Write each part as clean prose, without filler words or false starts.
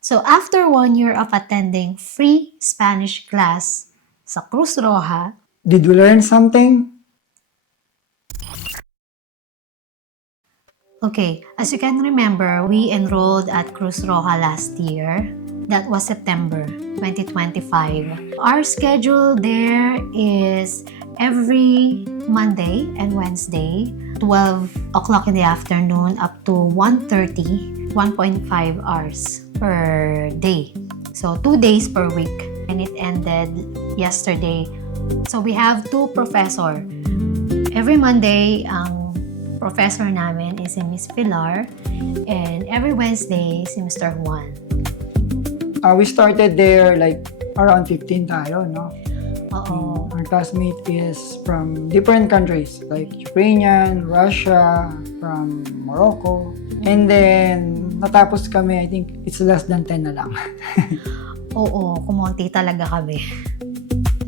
So after 1 year of attending free Spanish class sa Cruz Roja, Did we learn something? okay, as you can remember, we enrolled at Cruz Roja last year. That was September 2025. Our schedule there is every Monday and Wednesday, 12 o'clock in the afternoon up to 1:30, 1.5 hours per day. So 2 days per week. And it ended yesterday. So we have 2 professor. Every Monday, ang professor namin is si Miss Pilar, and every Wednesday, si Mr. Juan. We started there like around 15 tayo, no? Oo. Our classmate is from different countries like Ukrainian, Russia, from Morocco. And then, natapos kami, I think it's less than 10 na lang. Oo, kumonti talaga kami.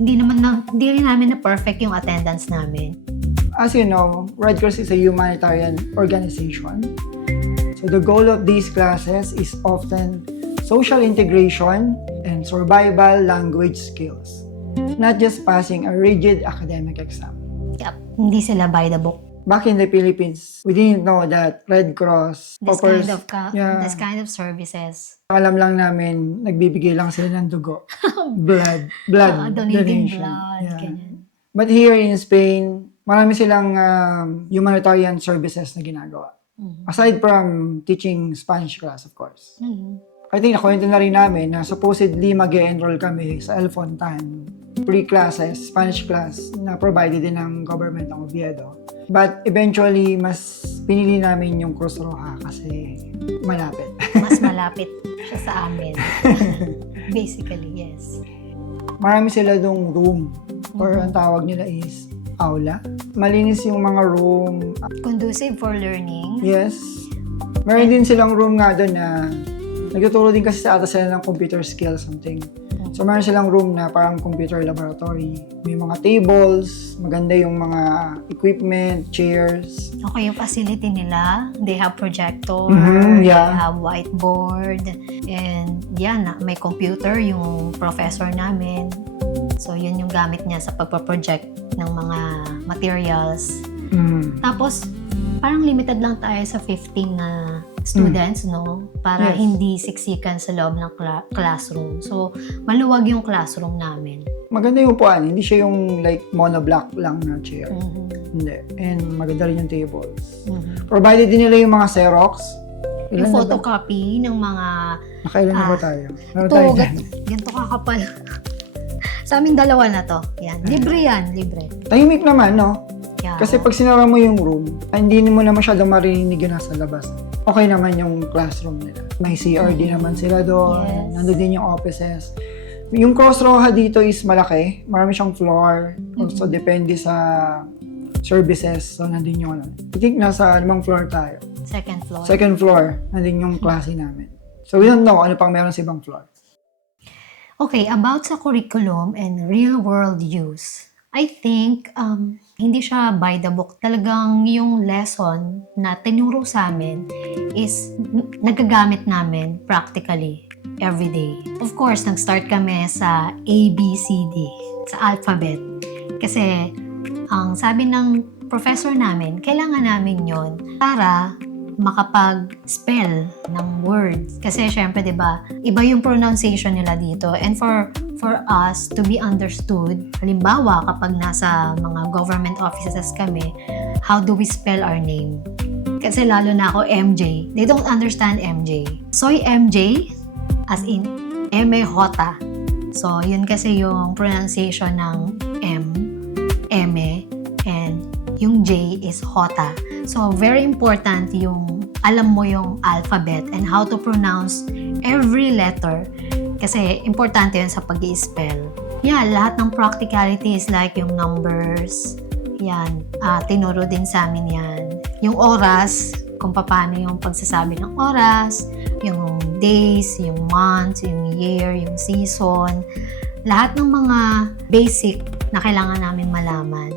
Hindi rin namin na perfect yung attendance namin. As you know, Red Cross is a humanitarian organization. So the goal of these classes is often social integration and survival language skills, not just passing a rigid academic exam. Yup, hindi sila by the book. Back in the Philippines, we didn't know that Red Cross offers, This kind of services. alam lang namin, nagbibigay lang sila ng dugo. blood Donating donation. blood, Yeah. ganyan. But here in Spain, marami silang humanitarian services na ginagawa. Mhm. Aside from teaching Spanish class, of course. Mhm. I think nakwento na rin namin na supposedly mag-enroll kami sa El Fontan. Free classes, Spanish class, na provided din ng government ng Oviedo. But eventually, mas pinili namin yung Cruz Roja kasi malapit. Mas malapit siya sa amin. Basically, yes. Marami sila dong room, or ang tawag nila is aula. Malinis yung mga room. Conducive for learning. Yes. Meron din silang room nga doon na nagtuturo din kasi sa ata sila ng computer skills, something. So, meron silang room na parang computer laboratory. May mga tables, maganda yung mga equipment, chairs. Okay, yung facility nila, they have projector, Yeah. they have whiteboard, and yan, may computer yung professor namin. So, yun yung gamit niya sa pagpaproject ng mga materials. Tapos, parang limited lang tayo sa 15 na students, no? Para Yes. hindi siksikan sa loob ng classroom. So, maluwag yung classroom namin. Maganda yung upuan. Hindi siya yung like monoblock lang na chair. Mhm. Hindi. And maganda rin yung tables. Mhm. Provided din nila yung mga Xerox. Yung Ilan na ba? photocopy ng mga Nakailan na ba tayo? Meron ito, tayo dyan. ganito kakapal. Sa amin dalawa na to. Yan. Libre yan. Libre. Tahimik naman, no? Yan. Kasi pag sinara mo yung room, hindi mo na masyadong marinig yung nasa labas. Okay naman yung classroom nila. May CRD naman sila doon. Yes. Nandun din yung offices. Yung Cruz Roja dito is malaki. Marami siyang floor. Also, depende sa services. So, nandun yung ano. I think nasa 5 floor tayo. Second floor. Second floor, nandun yung klase namin. So, we don't know ano pang meron sa ibang floor. Okay, about sa curriculum and real-world use, I think hindi siya by the book. Talagang yung lesson na tinuro sa amin is nagagamit namin practically every day. Of course, nag-start kami sa ABCD, sa alphabet. Kasi ang sabi ng professor namin, kailangan namin yon para makapag-spell ng words. Kasi syempre, 'di ba, iba yung pronunciation nila dito. And for us to be understood, halimbawa kapag nasa mga government offices kami, how do we spell our name? Kasi lalo na ako MJ. They don't understand MJ. Soy MJ as in M-E-J. So, yun kasi yung pronunciation ng M, Eme, and yung J is Hota. So, very important yung alam mo yung alphabet and how to pronounce every letter kasi importante yun sa pag-i-spell. Yeah, lahat ng practicalities like yung numbers, yan, tinuro din sa amin yan. Yung oras, kung paano yung pagsasabi ng oras, yung days, yung months, yung year, yung season, lahat ng mga basic na kailangan namin malaman.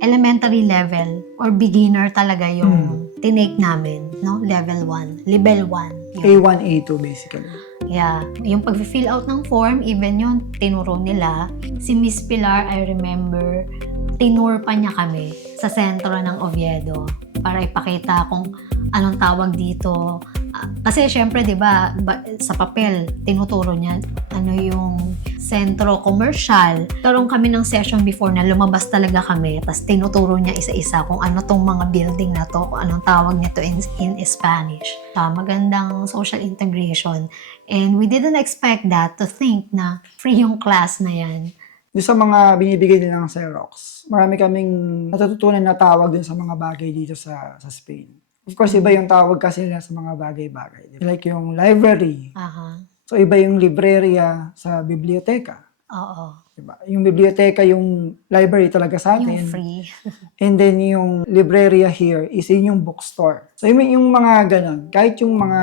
Elementary level or beginner talaga yung tinake namin, no? Level 1, level 1. A1, A2 basically. Yeah, yung pag-fill out ng form, even yun, tinuro nila. Si Miss Pilar, I remember, tinur pa niya kami sa sentro ng Oviedo para ipakita kung anong tawag dito. Kasi syempre, di ba, sa papel, tinuturo niya ano yung sentro commercial. Karoon kami ng session before na lumabas talaga kami, tapos tinuturo niya isa-isa kung ano tong mga building na to, kung anong tawag nito in Spanish. Magandang social integration. And we didn't expect that, to think na free yung class na yan. Doon sa mga binibigay din ng Xerox, marami kaming natututunan na tawag din sa mga bagay dito sa Spain. Of course, iba yung tawag kasi nila sa mga bagay-bagay. Like yung library. So, iba yung librerya sa biblioteka. Oo. Diba? Yung biblioteka, yung library talaga sa atin. Yung free. And then yung librerya here is in yung bookstore. So, yung mga ganon. Kahit yung mga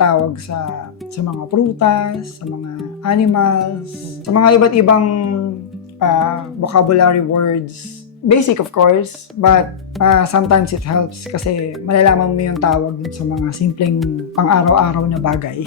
tawag sa mga prutas, sa mga animals, sa mga iba't ibang vocabulary words. Basic, of course, but sometimes it helps kasi malalaman mo yung tawag dun sa mga simpleng pang-araw-araw na bagay.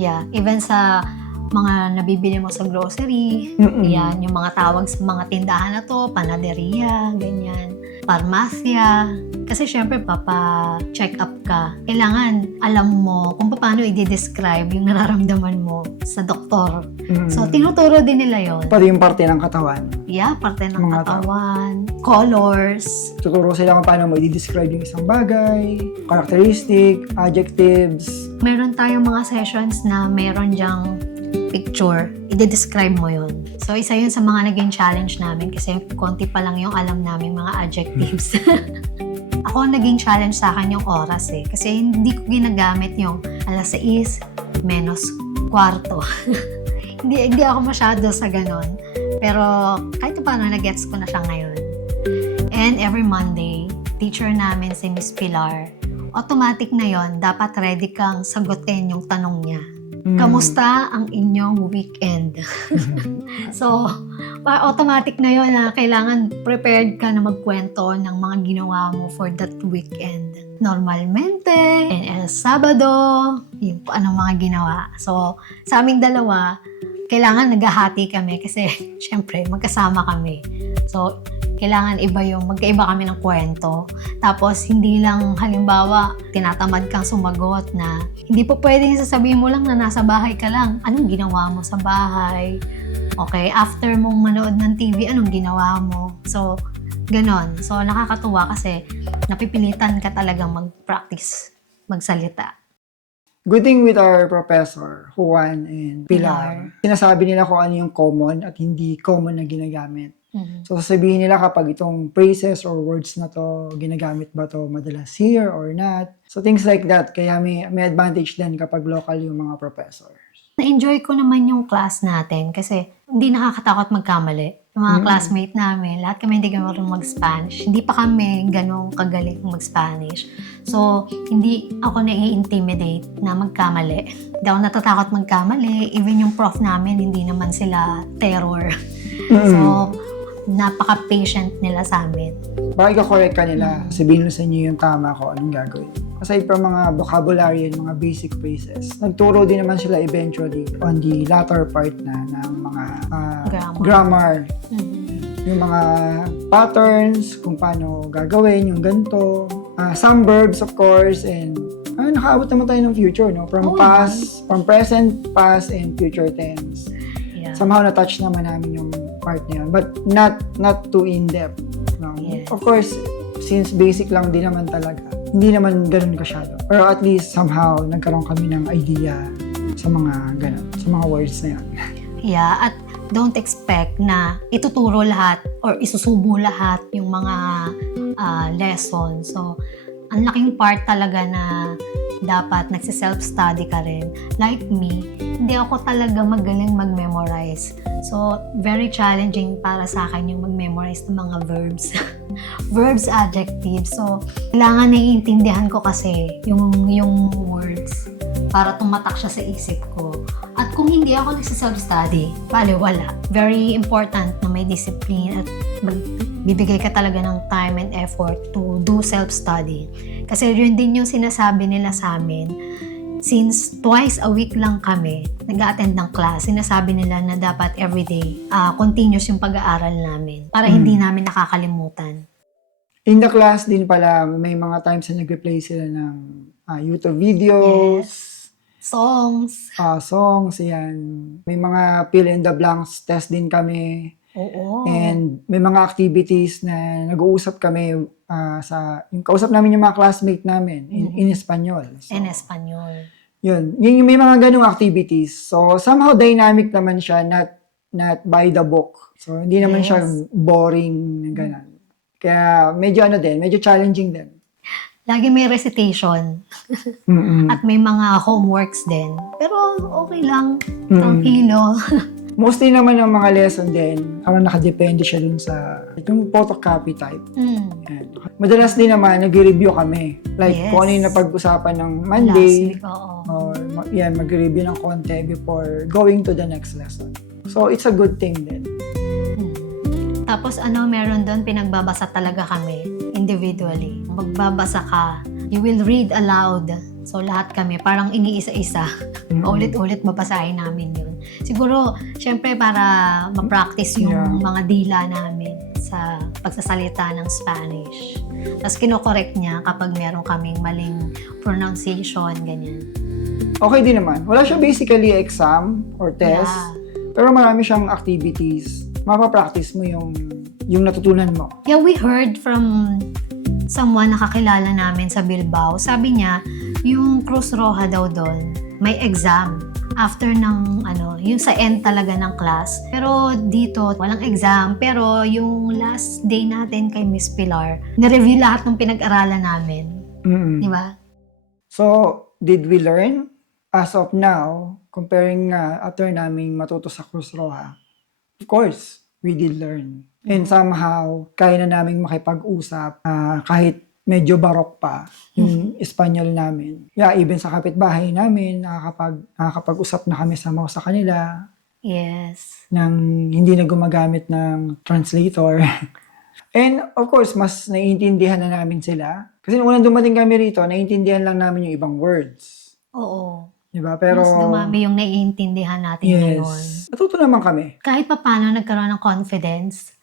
Yeah, even sa mga nabibili mo sa grocery, yan, yung mga tawag sa mga tindahan na to, panaderia, ganyan, parmasya. Kasi syempre, papa-check up ka. Kailangan alam mo kung paano i-describe yung nararamdaman mo sa doktor. So, tinuturo din nila yon. Pati yung parte ng katawan. Yeah, parte ng Mga katawan, colors. Tuturo sila kung paano mo i-describe yung isang bagay, characteristic, adjectives. Meron tayong mga sessions na meron dyang picture, i-describe mo yun. So, isa yun sa mga naging challenge namin kasi konti pa lang yung alam namin mga adjectives. Ako, naging challenge sa akin yung oras eh. Kasi hindi ko ginagamit yung alas 6 menos kwarto. hindi ako masyado sa ganon. Pero kahit paano, nag-gets ko na siya ngayon. And every Monday, teacher namin si Miss Pilar, automatic na yon, dapat ready kang sagutin yung tanong niya. Kamusta ang inyong weekend? So, automatic na yun na kailangan prepared ka na magkwento ng mga ginawa mo for that weekend. Normalmente, and el Sabado, yung anong mga ginawa. So, sa aming dalawa, kailangan naghahati kami kasi syempre magkasama kami. So, kailangan magkaiba kami ng kwento. Tapos, hindi lang halimbawa, tinatamad kang sumagot na hindi po pwedeng sasabihin mo lang na nasa bahay ka lang. Anong ginawa mo sa bahay? Okay, after mong manood ng TV, anong ginawa mo? So, ganon. So, nakakatuwa kasi napipilitan ka talagang mag-practice, magsalita. Good thing with our professor, Juan and Pilar, sinasabi nila kung ano yung common at hindi common na ginagamit. So, sasabihin nila kapag itong phrases or words na to, ginagamit ba to madalas here or not. So, things like that. Kaya may advantage din kapag local yung mga professors. Na-enjoy ko naman yung class natin kasi hindi nakakatakot magkamali. Yung mga classmate namin, lahat kami hindi marunong mag-Spanish. Hindi pa kami ganong kagaling mag-Spanish. So, hindi ako nai-intimidate na magkamali. Hindi ako natatakot magkamali. Even yung prof namin, hindi naman sila terror. So, napaka-patient nila sa amin. Baka ika-correct ka nila, sabihin mo sa inyo yung tama ko, anong gagawin. Aside from mga vocabulary and mga basic phrases, nagturo din naman sila eventually on the latter part na ng mga grammar. Yung mga patterns, kung paano gagawin, yung ganito. Some verbs, of course, and nakaabot naman tayo ng future, no? From present, past, and future tense. Yeah. Somehow na-touch naman namin yung part na yun, but not too in-depth. No? Yes. Of course, since basic lang din naman talaga, hindi naman ganun kasyado. Pero at least somehow nagkaroon kami ng idea sa mga ganun, sa mga words na yun. Yeah, at don't expect na ituturo lahat or isusubo lahat yung mga lesson. So, ang laking part talaga na dapat nagsi-self-study ka rin. Like me, hindi ako talaga magaling mag-memorize. So, very challenging para sa akin yung mag-memorize ng mga verbs. Verbs, adjectives. So, kailangan naiintindihan ko kasi yung words para tumatak siya sa isip ko. At kung hindi ako nagsi-self-study, wala. Very important na may discipline at bibigay ka talaga ng time and effort to do self-study. Kasi yun din yung sinasabi nila sa amin, since twice a week lang kami nag-attend ng class, sinasabi nila na dapat everyday continuous yung pag-aaral namin para hindi namin nakakalimutan. In the class din pala, may mga times na nag-replay sila ng YouTube videos, Songs. songs, yan. May mga fill in the blanks test din kami. Oo. And may mga activities na nag-uusap kami yung kausap namin yung mga classmate namin in Espanyol. So, In Espanyol. Yun may mga ganung activities. So, somehow dynamic naman siya, not by the book. So, hindi naman siya boring na ganun. Kaya medyo challenging din. Lagi may recitation at may mga homeworks din. Pero okay lang, tranquilo. Mostly naman ang mga lesson din, parang nakadepende siya dun sa yung photocopy type. Yan. Madalas din naman, nag-review kami. Like, kung ano yung napag-usapan ng Monday, Last week, oo. or mag-review ng konti before going to the next lesson. So, it's a good thing din. Tapos meron doon, pinagbabasa talaga kami individually. Magbabasa ka, you will read aloud. So lahat kami, parang iniisa-isa. Paulit-ulit babasahin namin yun. Siguro, syempre para ma-practice yung mga dila namin sa pagsasalita ng Spanish. Tapos kinokorek niya kapag meron kaming maling pronunciation, ganyan. Okay din naman. Wala siya basically exam or test. Yeah. Pero marami siyang activities. Mapapractice mo yung natutunan mo. Yeah, we heard from someone na kakilala namin sa Bilbao. Sabi niya, yung Cruz Roja daw doon, may exam after ng yung sa end talaga ng class. Pero dito, walang exam. Pero yung last day natin kay Miss Pilar, na-review lahat ng pinag-aralan namin. Di ba? So, did we learn? As of now, comparing after naming matuto sa Cruz Roja, of course, we did learn. And somehow, kaya na naming makipag-usap kahit medyo barok pa yung Espanyol namin. Yeah, even sa kapitbahay namin, nakakapag-usap na kami sa kanila. Yes. Nang hindi na gumagamit ng translator. And of course, mas naiintindihan na namin sila. Kasi nung unang dumating kami rito, naiintindihan lang namin yung ibang words. Oo. Diba? Pero, mas dumami yung naiintindihan natin ngayon. Natuto naman kami. Kahit pa paano nagkaroon ng confidence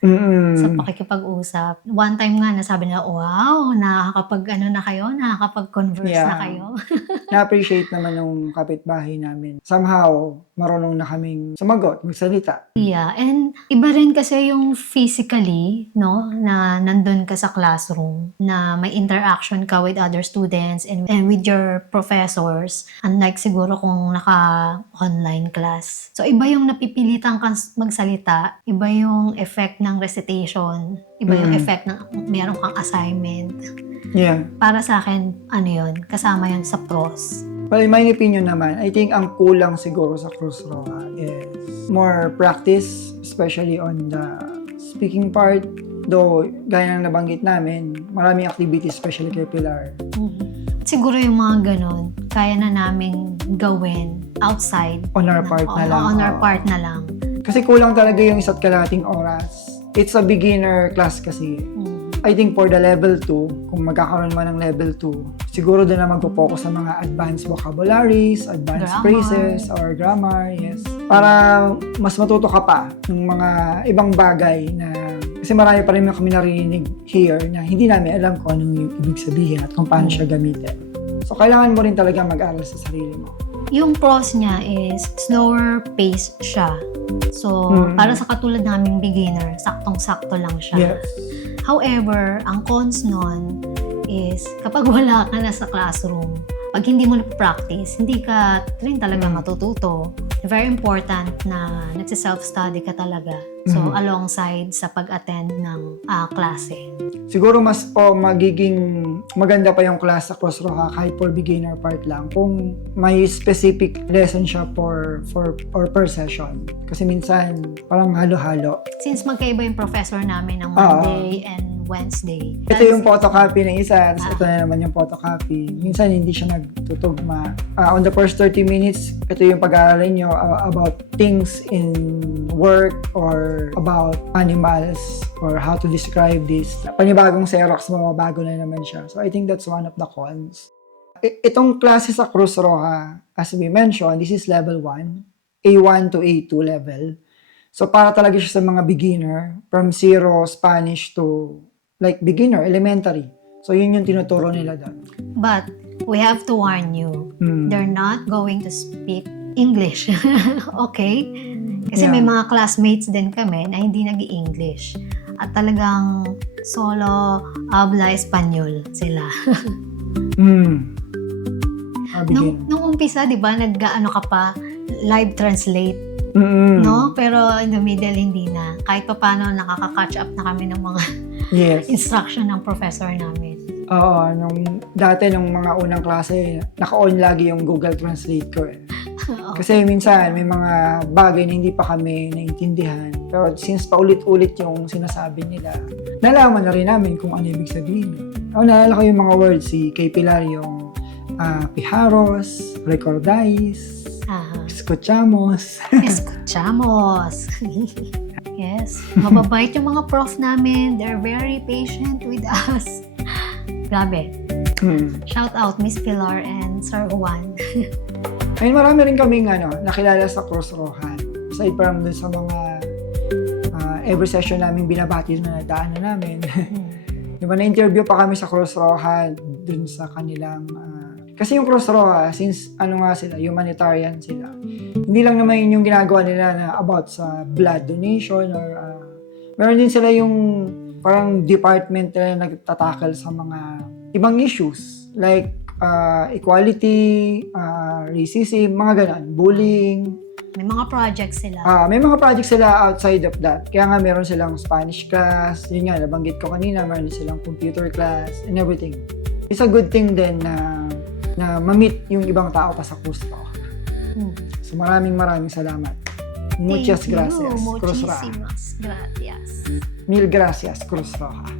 sa pakikipag-usap. One time nga, nasabi nila, wow, nakakapag-converse na kayo. Na-appreciate naman yung kapitbahay namin. Somehow, marunong na kaming sumagot, magsalita. Yeah, and iba rin kasi yung physically, no, na nandun ka sa classroom, na may interaction ka with other students and with your professors, unlike siguro kung naka-online class. So, iba yung napipilitan kang magsalita, iba yung effect ng recitation, iba yung effect ng meron kang assignment. Yeah. Para sa akin, yun, kasama yun sa pros. Well, in my opinion naman, I think ang kulang siguro sa Cruz Roja is more practice, especially on the speaking part. Though, gaya ng nabanggit namin, maraming activities, especially kay Pilar. Siguro yung mga ganun, kaya na namin gawin outside. On our part na lang. On our part na lang. Kasi kulang talaga yung isa't kalahating oras. It's a beginner class kasi. I think for the level 2, kung magkakaroon man ng level 2, siguro doon na magpo-focus sa mga advanced vocabularies, advanced phrases, or grammar, yes. Para mas matuto ka pa ng mga ibang bagay na kasi marami pa rin kami narinig here na hindi namin alam kung anong yung ibig sabihin at kung paano siya gamitin. So, kailangan mo rin talaga mag-aral sa sarili mo. Yung pros niya is slower pace siya. So, para sa katulad naming beginner, saktong-sakto lang siya. Yes. However, ang cons nun is kapag wala ka na sa classroom, pag hindi mo na-practice, hindi ka rin talaga matututo. Very important na nagsi-self-study ka talaga. So, alongside sa pag-attend ng klase. Siguro mas magiging maganda pa yung class sa Cruz Roja kahit for beginner part lang kung may specific lesson siya or per session. Kasi minsan parang halo-halo. Since magkaiba yung professor namin ng Monday and Wednesday. Ito yung photocopy ng isa, ito na naman yung photocopy. Minsan hindi siya nagtutugma. On the first 30 minutes, ito yung pag-aaralan nyo about things in work or about animals or how to describe this. Panibagong Xerox, mababago na naman siya. So I think that's one of the cons. Itong klase sa Cruz Roja, as we mentioned, this is level 1, A1 to A2 level. So para talaga siya sa mga beginner, from zero Spanish to like beginner, elementary. So yun yung tinuturo nila doon. But we have to warn you, they're not going to speak English. Okay? Kasi may Yeah. mga classmates din kami na hindi nag-i-English. At talagang solo habla Espanyol sila. Begin. Nung umpisa, di ba, nag-ano ka pa, live translate, Mm-mm. no? Pero in the middle, hindi na. Kahit pa paano, nakaka-catch up na kami ng mga Yes. instruction ng professor namin. Oo, nung mga unang klase, naka-on lagi yung Google Translate ko eh. Kasi minsan may mga bagay na hindi pa kami naintindihan. Pero since paulit-ulit yung sinasabi nila, nalaman na rin namin kung ano ibig sabihin. Naalala ko yung mga words, si kay Pilar yung pijaros, recordais, escuchamos. Escuchamos. Yes. Mababait yung mga prof namin. They're very patient with us. Grabe. Shout out Miss Pilar and Sir Juan. Ayun, marami rin kaming nakilala sa Cruz Roja. Aside from dun sa mga every session namin binabati na nadaanan namin. Diba, na-interview pa kami sa Cruz Roja dun sa kanilang... kasi yung Cruz Roja, since sila, humanitarian sila, hindi lang naman yun yung ginagawa nila na about sa blood donation or meron din sila yung parang department na nagtatakal sa mga ibang issues like equality, racism, mga ganon, bullying. May mga projects sila. May mga projects sila outside of that. Kaya nga meron silang Spanish class, yun nga, nabanggit ko kanina, meron silang computer class and everything. It's a good thing din na ma-meet yung ibang tao pa sa Cruz Roja. So maraming salamat. Muchas gracias, Cruz Roja. Muchísimas gracias. Mil gracias, Cruz Roja.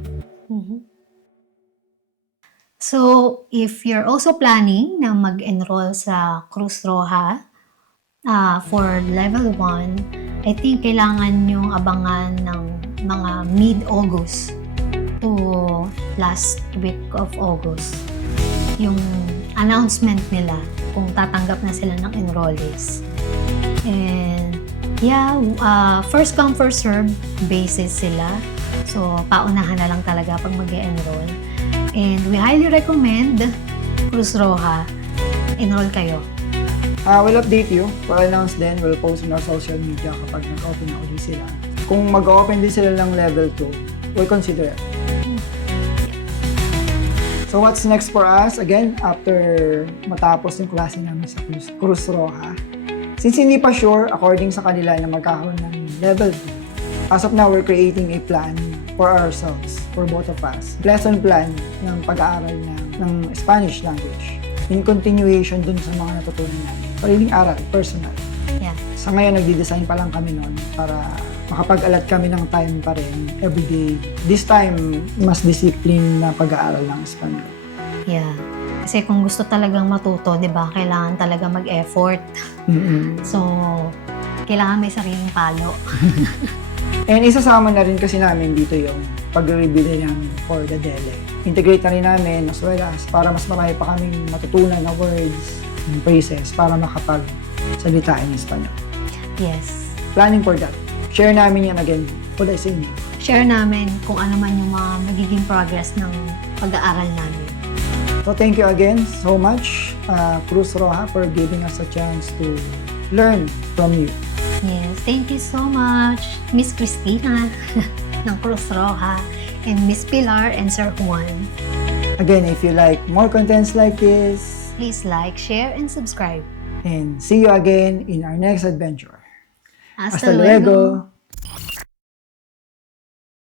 So, if you're also planning na mag-enroll sa Cruz Roja for level 1, I think kailangan yung abangan ng mga mid-August to last week of August. Yung announcement nila kung tatanggap na sila ng enrollees. And yeah, first come first serve basis sila. So, paunahan na lang talaga pag mag-enroll. And we highly recommend Cruz Roja. Enroll kayo. We'll update you. We'll announce then. We'll post on our social media kapag nag-open na ulit sila. Kung mag-open din sila ng level 2, we'll consider it. So what's next for us? Again, after matapos yung klase namin sa Cruz Roja, since hindi pa sure, according sa kanila na magkakaroon ng level 2, as of now, we're creating a plan for ourselves, for both of us. Lesson plan ng pag-aaral ng Spanish language. In continuation dun sa mga natutunan namin. Sariling aral, personal. Yeah. Sa ngayon, nagdi-design pa lang kami noon para makapag-alat kami ng time pa rin everyday. This time, mas discipline na pag-aaral ng Espanyol. Yeah. Kasi kung gusto talagang matuto, di ba, kailangan talaga mag-effort. So, kailangan may sariling palo. And isasama na rin kasi namin dito yung pag-review namin for the DELE. Integrate na rin namin as well as para mas marami pa kaming matutunan na words and phrases para makapag-salita in Espanyol. Yes. Planning for that. Share namin yan again. What I say new. Share namin kung ano man yung mga magiging progress ng pag-aaral namin. So thank you again so much, Cruz Roja, for giving us a chance to learn from you. Yes, thank you so much, Miss Cristina ng Cruz Roja and Miss Pilar and Sir Juan. Again, if you like more contents like this, Please like, share, and subscribe. and see you again in our next adventure. Hasta Hasta luego!